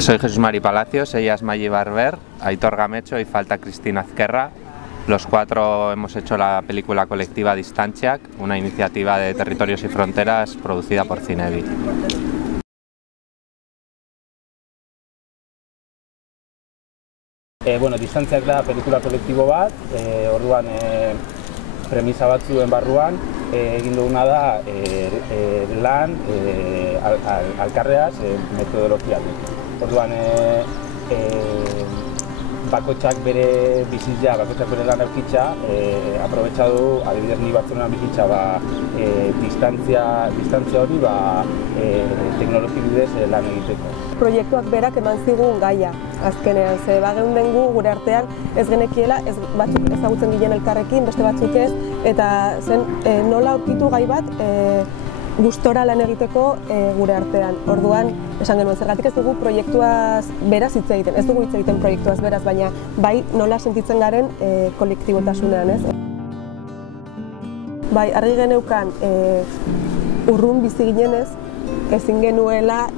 Soy Jesús Mari Palacios, ella es Maggi Barber, Aitor Gamecho y falta Cristina Azquerra. Los cuatro hemos hecho la película colectiva Distantziak, una iniciativa de Territorios y Fronteras producida por Cinebi. Distantziak da pelikula kolektibo bat, orduan premisa batzuen barruan egin duguna da lan alkarreaz metodologiak. Orduan bakoitzak bere bizitza, bakoitzak bere lan aurkitza, aprobetxa du, adibidez ni Bartzelonan bizitza, distantzia hori teknologi bidez lan egiteko. Proiektuak berak eman zigun gaia, azkenean, ze bageunden gu gure artean ez genekiela, batzuk ezagutzen ginen elkarrekin, beste batzuk ez, eta zen nola aurkitu gai bat gustora lan egiteko gure artean. Orduan, esan genuen, zergatik ez dugu proiektuaz beraz hitz egiten, ez dugu hitz egiten proiektuaz beraz, baina bai nola sentitzen garen kolektibotasunean, ez? Bai, argi geneukan urrun bizi ginenez, ezin genuela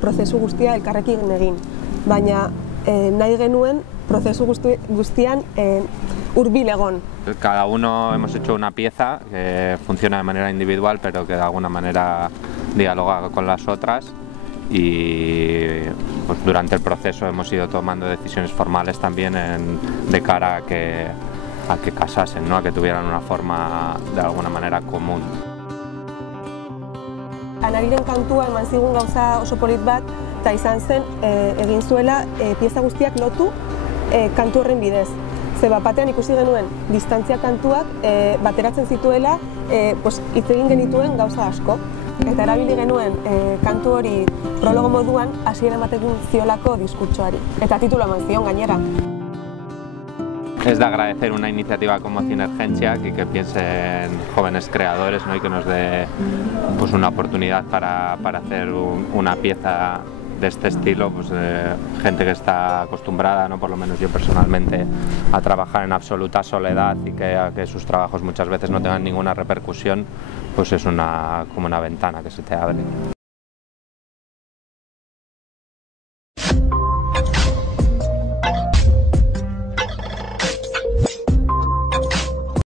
prozesu guztia elkarrekin egin, baina nahi genuen prozesu guztian hurbil egon. Cada uno hemos hecho una pieza que funciona de manera individual, pero que de alguna manera dialoga con las otras, y pues, durante el proceso hemos ido tomando decisiones formales también de cara a que casasen, ¿no? A que tuvieran una forma de alguna manera común. Anariren kantua eman zigun gauza oso polit bat, eta izan zen egin zuela pieza guztiak lotu kantu horren bidez. Ze batean ikusi genuen distantzia kantuak bateratzen zituela hitz egin genituen gauza asko. Eta erabili genuen kantu hori prologo moduan hasiera ematen ziolako diskurtsoari. Eta titula eman zion gainera. Es de agradecer una iniciativa como Cinergentziak y que piensen jóvenes creadores, ¿no? Y que nos dé pues, una oportunidad para hacer una pieza de este estilo, pues, gente que está acostumbrada, ¿no? Por lo menos yo personalmente, a trabajar en absoluta soledad y que sus trabajos muchas veces no tengan ninguna repercusión, pues es como una ventana que se te abre.